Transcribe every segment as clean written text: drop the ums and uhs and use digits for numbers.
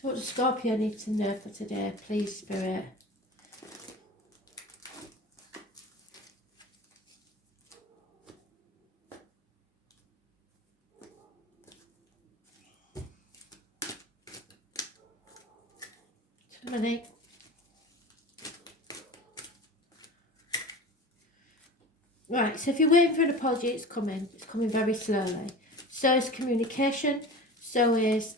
So what does Scorpio need to know for today, please, Spirit? Too many. Right, so if you're waiting for an apology, it's coming. It's coming very slowly. So is communication. So is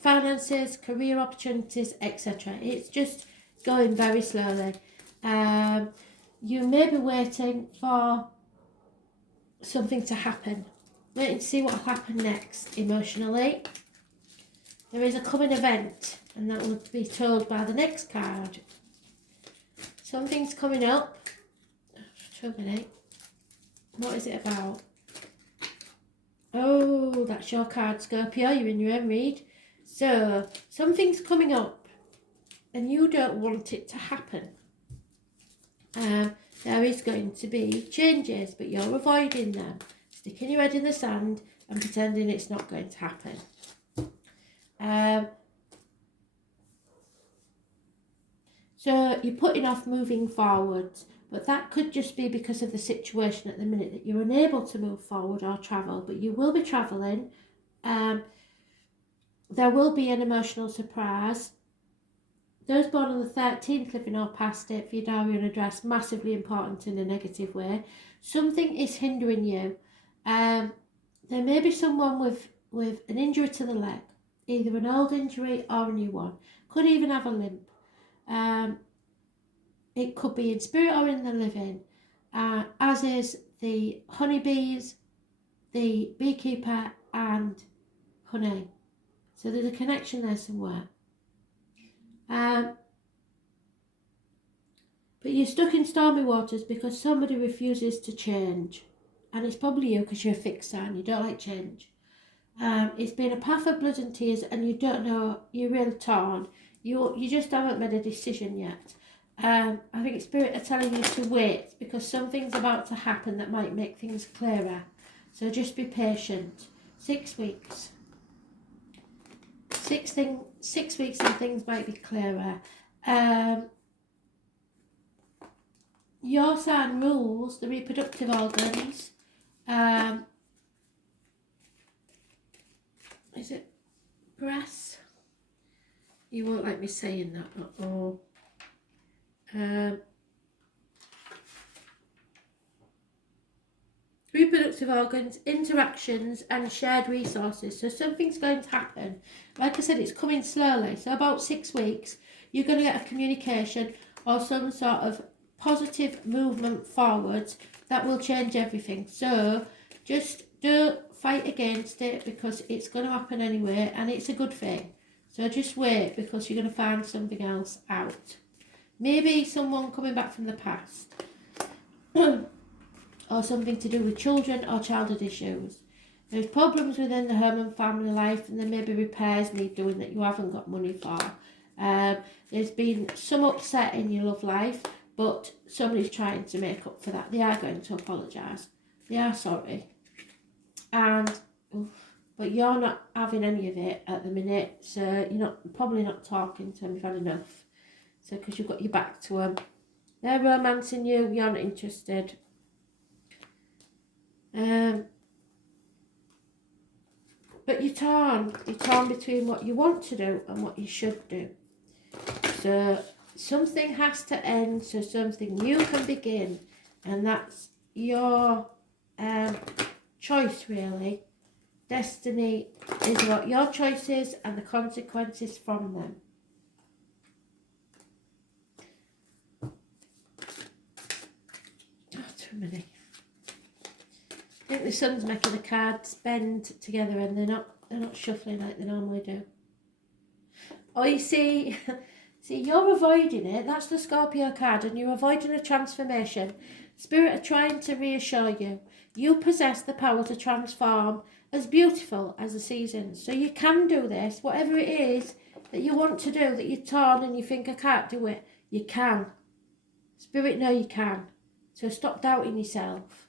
finances, career opportunities, etc. It's just going very slowly. You may be waiting for something to happen. Waiting to see what will happen next emotionally. There is a coming event, and that will be told by the next card. Something's coming up. Too many. What is it about? Oh, that's your card, Scorpio. You're in your own read. So, something's coming up, and you don't want it to happen. There is going to be changes, but you're avoiding them. Sticking your head in the sand and pretending it's not going to happen. So you're putting off moving forwards, but that could just be because of the situation at the minute that you're unable to move forward or travel, but you will be travelling. There will be an emotional surprise. Those born on the 13th, living or past it, for your diary and address, massively important in a negative way. Something is hindering you. There may be someone with an injury to the leg, either an old injury or a new one. Could even have a limp. It could be in spirit or in the living, as is the honeybees, the beekeeper and honey. So there's a connection there somewhere. But you're stuck in stormy waters because somebody refuses to change. And it's probably you because you're a fixed sign, you don't like change. It's been a path of blood and tears and you don't know, you're really torn. You just haven't made a decision yet. I think Spirit are telling you to wait because something's about to happen that might make things clearer. So just be patient. 6 weeks. 6 weeks and things might be clearer. Your sign rules the reproductive organs. Is it breasts? You won't like me saying that, or reproductive organs, interactions and shared resources. So something's going to happen. Like I said, it's coming slowly. So about 6 weeks, you're going to get a communication or some sort of positive movement forwards that will change everything. So just don't fight against it because it's going to happen anyway and it's a good thing. So just wait because you're going to find something else out. Maybe someone coming back from the past. Or something to do with children or childhood issues. There's problems within the home and family life and there may be repairs need doing that you haven't got money for. There's been some upset in your love life, but somebody's trying to make up for that. They are going to apologise. They are sorry. But you're not having any of it at the minute, so you're probably not talking to them. You've had enough. So because you've got your back to them. They're romancing you, you're not interested. But you're torn between what you want to do and what you should do. So something has to end so something new can begin, and that's your choice really. Destiny is what your choices and the consequences from them. Oh, too many. I think the sun's making the cards bend together and they're not shuffling like they normally do. Oh, you see, you're avoiding it. That's the Scorpio card and you're avoiding a transformation. Spirit are trying to reassure you. You possess the power to transform as beautiful as the seasons. So you can do this, whatever it is that you want to do, that you're torn and you think I can't do it, you can. Spirit know you can. So stop doubting yourself.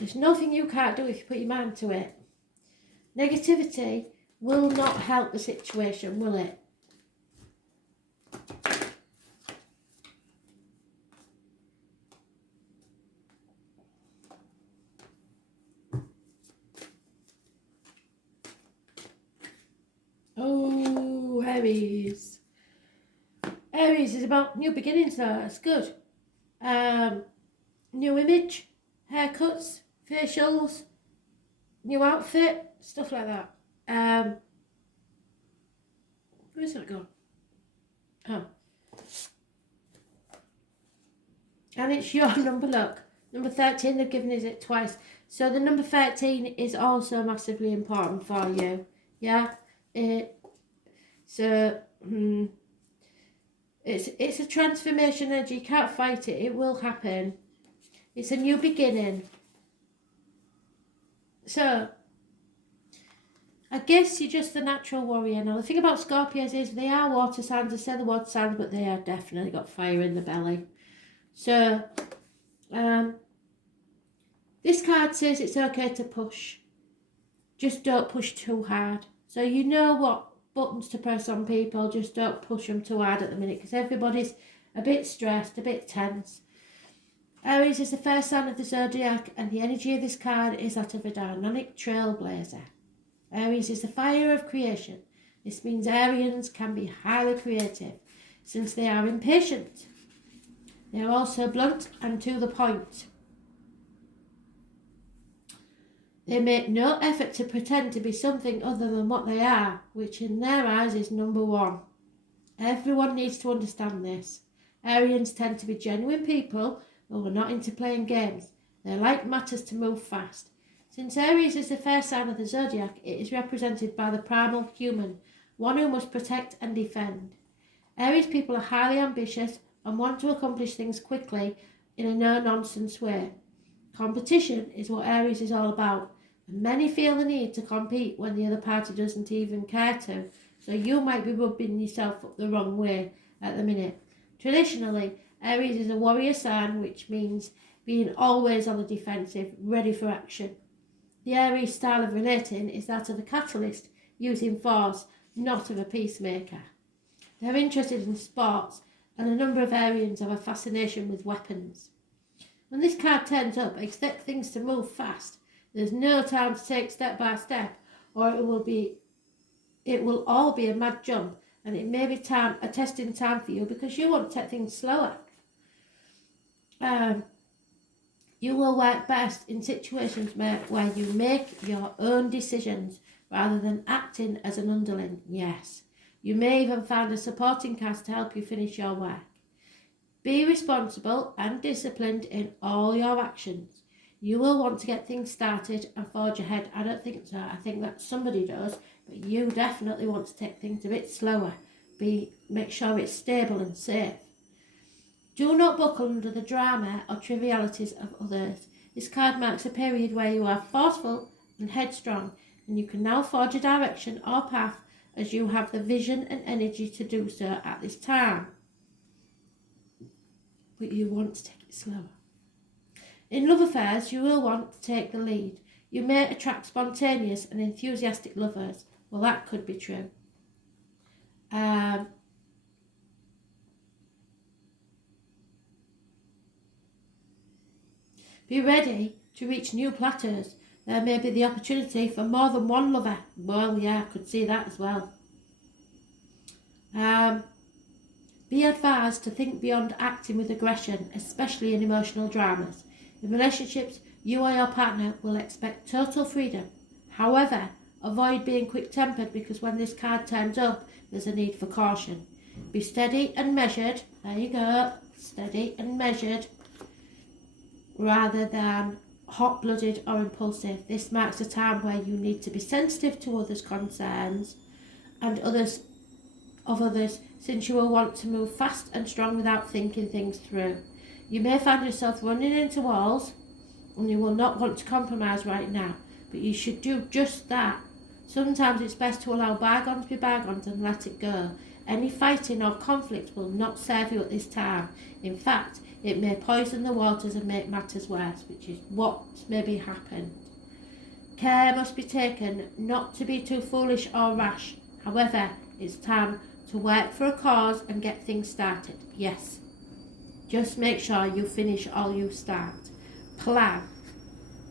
There's nothing you can't do if you put your mind to it. Negativity will not help the situation, will it? Oh, Aries. Aries is about new beginnings though, that's good. New image, haircuts, facials, new outfit, stuff like that. Where's that gone? Oh. And it's your number, look. Number 13, they've given us it twice. So the number 13 is also massively important for you. Yeah? It's a transformation energy. You can't fight it. It will happen. It's a new beginning. So, I guess you're just the natural warrior. Now, the thing about Scorpios is they are water signs. I say the water signs, but they are definitely got fire in the belly. So, this card says it's okay to push. Just don't push too hard. So you know what buttons to press on people. Just don't push them too hard at the minute because everybody's a bit stressed, a bit tense. Aries is the first sign of the zodiac, and the energy of this card is that of a dynamic trailblazer. Aries is the fire of creation. This means Arians can be highly creative since they are impatient. They are also blunt and to the point. They make no effort to pretend to be something other than what they are, which in their eyes is number one. Everyone needs to understand this. Arians tend to be genuine people who are not into playing games. They like matters to move fast. Since Aries is the first sign of the zodiac, it is represented by the primal human, one who must protect and defend. Aries people are highly ambitious and want to accomplish things quickly in a no-nonsense way. Competition is what Aries is all about, and many feel the need to compete when the other party doesn't even care to, so you might be rubbing yourself up the wrong way at the minute. Traditionally, Aries is a warrior sign, which means being always on the defensive, ready for action. The Aries style of relating is that of a catalyst, using force, not of a peacemaker. They're interested in sports, and a number of Arians have a fascination with weapons. When this card turns up, expect things to move fast. There's no time to take step by step, or it will all be a mad jump, and it may be a testing time for you because you want to take things slower. You will work best in situations where you make your own decisions rather than acting as an underling. Yes, you may even find a supporting cast to help you finish your work. Be responsible and disciplined in all your actions. You will want to get things started and forge ahead. I don't think so. I think that somebody does, but you definitely want to take things a bit slower. Make sure it's stable and safe. Do not buckle under the drama or trivialities of others. This card marks a period where you are forceful and headstrong, and you can now forge a direction or path as you have the vision and energy to do so at this time. But you want to take it slower. In love affairs, you will want to take the lead. You may attract spontaneous and enthusiastic lovers. Well, that could be true. Be ready to reach new plateaus. There may be the opportunity for more than one lover. Well, yeah, I could see that as well. Be advised to think beyond acting with aggression, especially in emotional dramas. In relationships, you or your partner will expect total freedom. However, avoid being quick-tempered because when this card turns up, there's a need for caution. Be steady and measured. There you go. Steady and measured, rather than hot-blooded or impulsive. This marks a time where you need to be sensitive to others' concerns and others, since you will want to move fast and strong without thinking things through. You may find yourself running into walls and you will not want to compromise right now, but you should do just that. Sometimes it's best to allow bygones be bygones and let it go. Any fighting or conflict will not serve you at this time. In fact, It may poison the waters and make matters worse, which is what's maybe happened. Care must be taken not to be too foolish or rash. However, it's time to work for a cause and get things started. Yes, just make sure you finish all you start. Plan.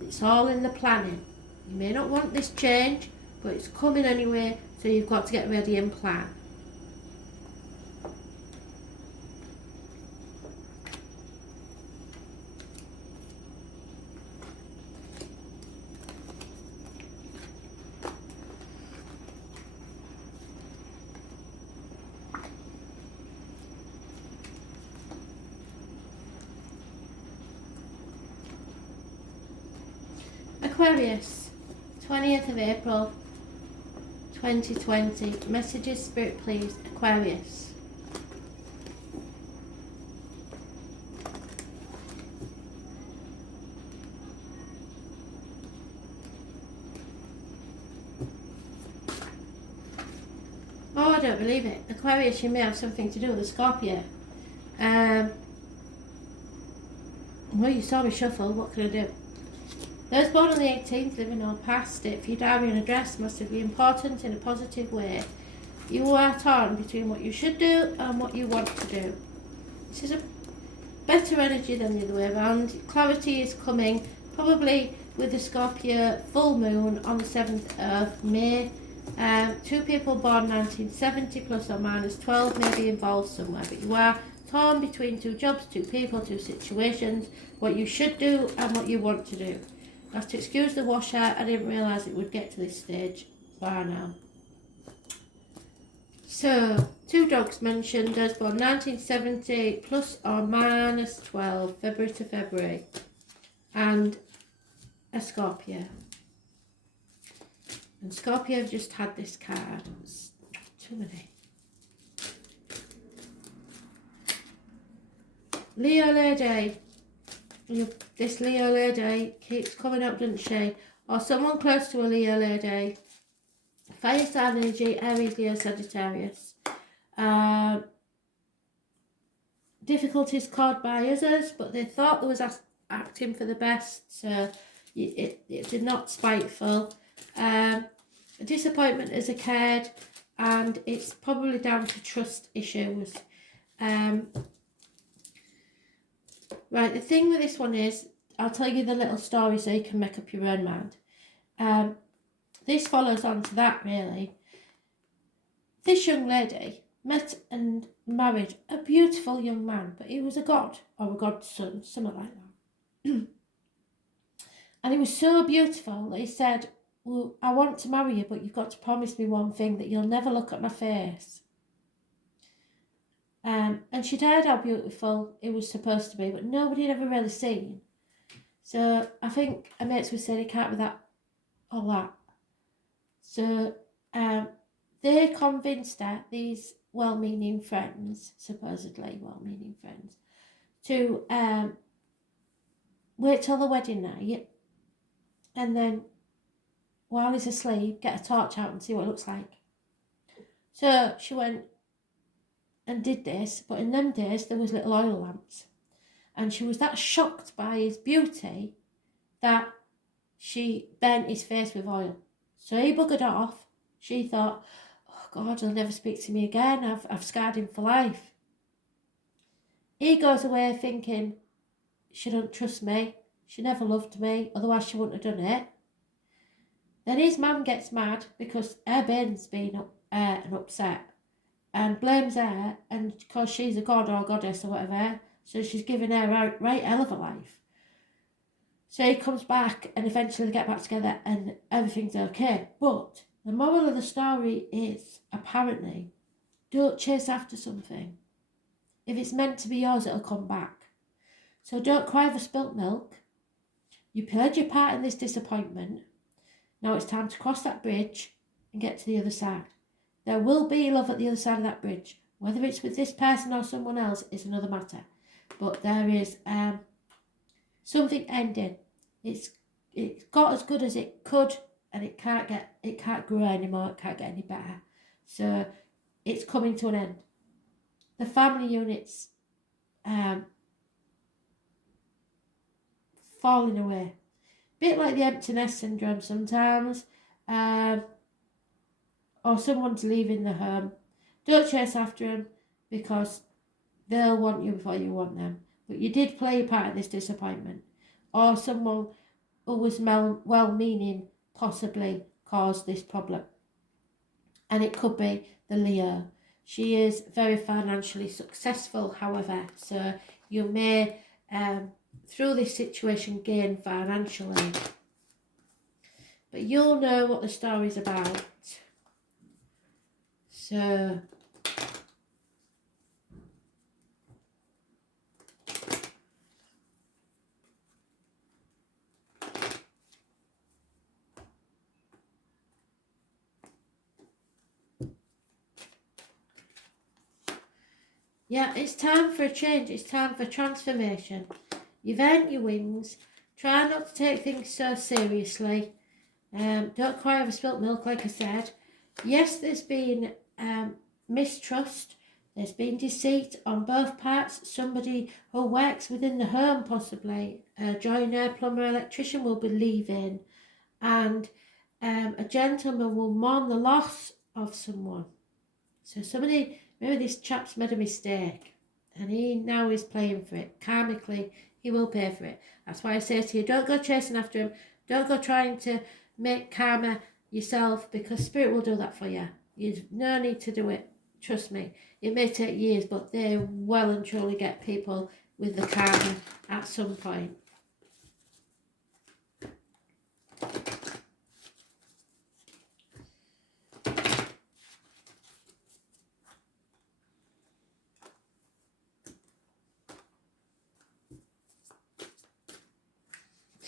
It's all in the planning. You may not want this change, but it's coming anyway, so you've got to get ready and plan. Aquarius, 20th of April 2020. Messages, Spirit, please. Aquarius. Oh, I don't believe it. Aquarius, you may have something to do with the Scorpio. Well, you saw me shuffle. What can I do? Those born on the 18th, living or past it, for your diary and address must be important in a positive way. You are torn between what you should do and what you want to do. This is a better energy than the other way around. Clarity is coming, probably with the Scorpio full moon on the 7th of May. Two people born 1970 plus or minus 12 may be involved somewhere, but you are torn between two jobs, two people, two situations, what you should do and what you want to do. I have to excuse the washer, I didn't realise it would get to this stage by now. So, two dogs mentioned, those born 1970 plus or minus 12, February to February, and a Scorpio. And Scorpio have just had this card. It's too many. Leo lady. This Leo lady keeps coming up, doesn't she? Or someone close to a Leo lady. Fire sign energy, Aries, Leo, Sagittarius. Difficulties caused by others, but they thought they was acting for the best, so it did not spiteful. Disappointment has occurred, and it's probably down to trust issues. Right, the thing with this one is, I'll tell you the little story so you can make up your own mind. This follows on to that, really. This young lady met and married a beautiful young man, but he was a god or a godson, something like that. And he was so beautiful that he said, well, I want to marry you, but you've got to promise me one thing, that you'll never look at my face. And she'd heard how beautiful it was supposed to be, but nobody had ever really seen. So I think her mates were saying, it can't be that, all that. So they convinced her, these well-meaning friends, supposedly well-meaning friends, to wait till the wedding night, and then while he's asleep, get a torch out and see what it looks like. So she went and did this, but in them days there was little oil lamps, and she was that shocked by his beauty that she burnt his face with oil. So he buggered off. She thought, oh God, he'll never speak to me again, I've scarred him for life. He goes away thinking, she don't trust me, she never loved me, otherwise she wouldn't have done it. Then his mum gets mad because her bane's been and upset, and blames her, and because she's a god or goddess or whatever, so she's giving her a right hell of a life. So he comes back, and eventually they get back together and everything's okay. But the moral of the story is, apparently, don't chase after something. If it's meant to be yours, it'll come back. So don't cry for spilt milk. You played your part in this disappointment. Now it's time to cross that bridge and get to the other side. There will be love at the other side of that bridge. Whether it's with this person or someone else is another matter. But there is something ending. It's got as good as it could, and it can't grow anymore. It can't get any better. So it's coming to an end. The family unit's falling away. Bit like the empty nest syndrome sometimes, or someone's leaving the home. Don't chase after them because they'll want you before you want them. But you did play a part in this disappointment. Or someone who was well-meaning possibly caused this problem. And it could be the Leo. She is very financially successful, however. So you may, through this situation, gain financially. But you'll know what the story's about. So... yeah, it's time for a change. It's time for transformation. You've earned your wings. Try not to take things so seriously. Don't cry over spilt milk, like I said. Yes, there's been mistrust. There's been deceit on both parts. Somebody who works within the home, possibly. A joiner, plumber, electrician will be leaving. And a gentleman will mourn the loss of someone. So somebody... maybe this chap's made a mistake and he now is paying for it. Karmically, he will pay for it. That's why I say to you, don't go chasing after him. Don't go trying to make karma yourself, because spirit will do that for you. You've no need to do it. Trust me. It may take years, but they well and truly get people with the karma at some point.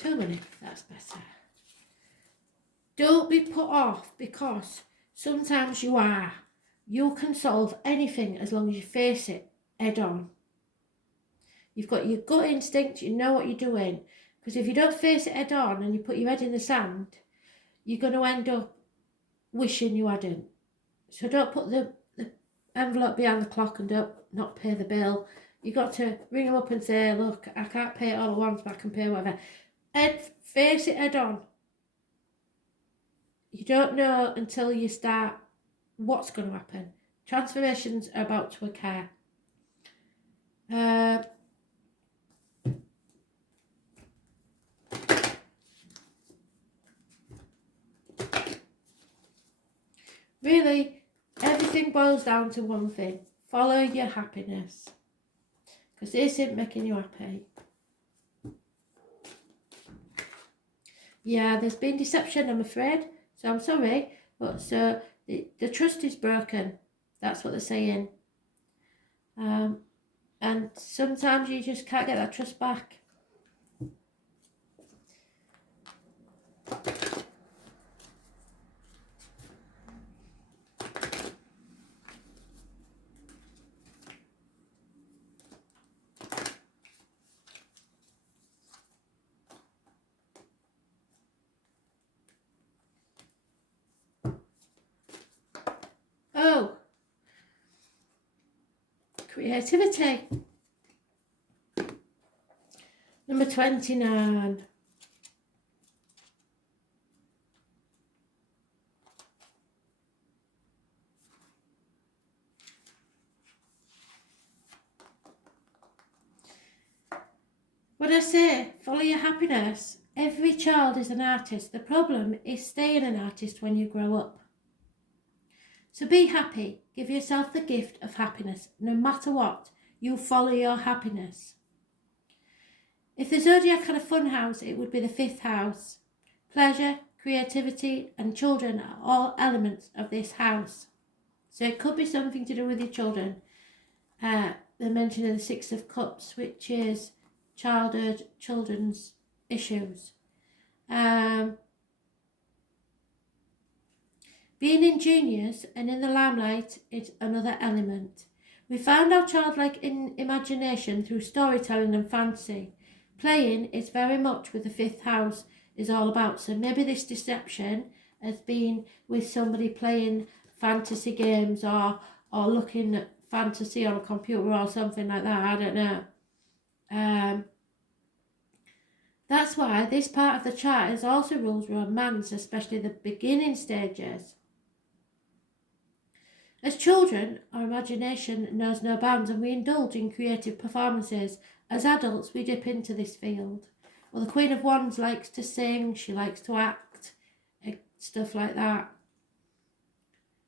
Too many, that's better. Don't be put off, because sometimes you are. You can solve anything as long as you face it head on. You've got your gut instinct, you know what you're doing. Because if you don't face it head on and you put your head in the sand, you're going to end up wishing you hadn't. So don't put the envelope behind the clock and don't not pay the bill. You've got to ring them up and say, look, I can't pay it all at once, but I can pay whatever. Face it head on. You don't know until you start what's going to happen. Transformations are about to occur. Really, everything boils down to one thing. Follow your happiness. Because this isn't making you happy. Yeah, there's been deception, I'm afraid. So I'm sorry. But so the trust is broken. That's what they're saying. And sometimes you just can't get that trust back. Oh, creativity. Number 29. When I say follow your happiness, every child is an artist. The problem is staying an artist when you grow up. So be happy. Give yourself the gift of happiness. No matter what, you follow your happiness. If the zodiac had a fun house, it would be the 5th house. Pleasure, creativity, and children are all elements of this house. So it could be something to do with your children. They're mentioning the 6 of Cups, which is childhood, children's issues. Being ingenious and in the limelight is another element. We found our childlike imagination through storytelling and fantasy. Playing is very much what the 5th house is all about. So maybe this deception has been with somebody playing fantasy games or looking at fantasy on a computer or something like that. I don't know. That's that's why this part of the chart is also rules romance, especially the beginning stages. As children, our imagination knows no bounds and we indulge in creative performances. As adults, we dip into this field. Well, the Queen of Wands likes to sing, she likes to act, stuff like that.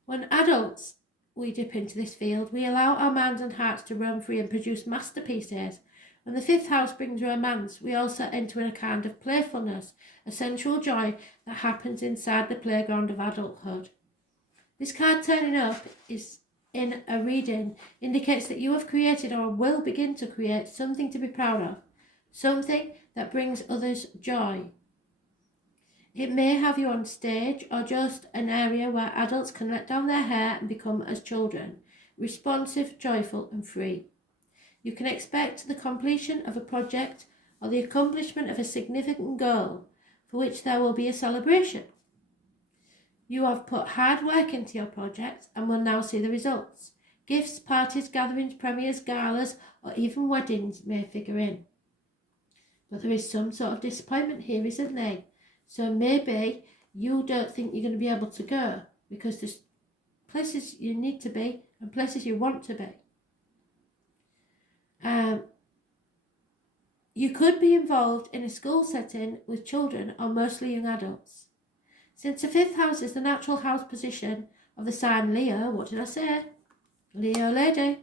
When adults, we dip into this field, we allow our minds and hearts to roam free and produce masterpieces. When the fifth house brings romance, we also enter in a kind of playfulness, a sensual joy that happens inside the playground of adulthood. This card turning up is in a reading indicates that you have created or will begin to create something to be proud of, something that brings others joy. It may have you on stage or just an area where adults can let down their hair and become as children, responsive, joyful and free. You can expect the completion of a project or the accomplishment of a significant goal for which there will be a celebration. You have put hard work into your project and will now see the results. Gifts, parties, gatherings, premieres, galas or even weddings may figure in. But there is some sort of disappointment here, isn't there? So maybe you don't think you're going to be able to go because there's places you need to be and places you want to be. You could be involved in a school setting with children or mostly young adults. Since the fifth house is the natural house position of the sign Leo, what did I say? Leo lady.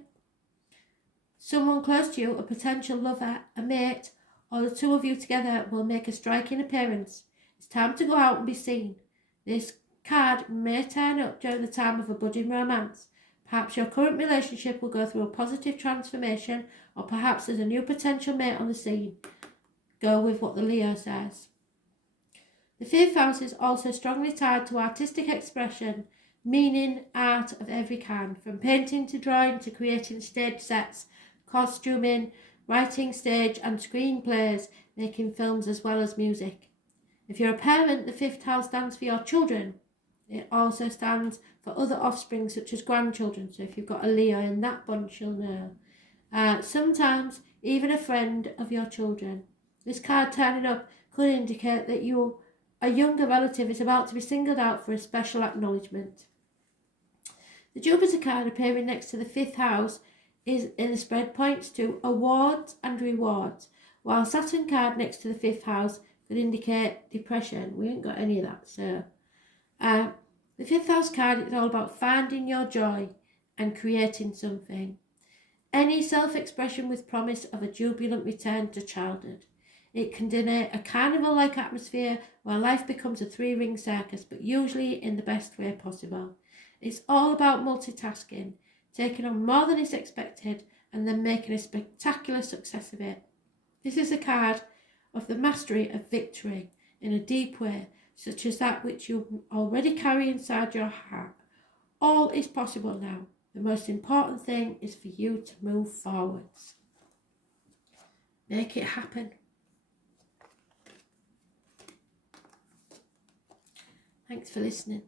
Someone close to you, a potential lover, a mate, or the two of you together will make a striking appearance. It's time to go out and be seen. This card may turn up during the time of a budding romance. Perhaps your current relationship will go through a positive transformation, or perhaps there's a new potential mate on the scene. Go with what the Leo says. The fifth house is also strongly tied to artistic expression, meaning art of every kind, from painting to drawing to creating stage sets, costuming, writing stage and screenplays, making films as well as music. If you're a parent, the fifth house stands for your children. It also stands for other offspring such as grandchildren. So if you've got a Leo in that bunch, you'll know. Sometimes even a friend of your children. This card turning up could indicate that a younger relative is about to be singled out for a special acknowledgement. The Jupiter card appearing next to the fifth house is in the spread points to awards and rewards, while Saturn card next to the fifth house could indicate depression. We ain't got any of that, so. The fifth house card is all about finding your joy and creating something. Any self-expression with promise of a jubilant return to childhood. It can denote a carnival-like atmosphere where life becomes a three-ring circus, but usually in the best way possible. It's all about multitasking, taking on more than is expected and then making a spectacular success of it. This is a card of the mastery of victory in a deep way, such as that which you already carry inside your heart. All is possible now. The most important thing is for you to move forwards. Make it happen. Thanks for listening.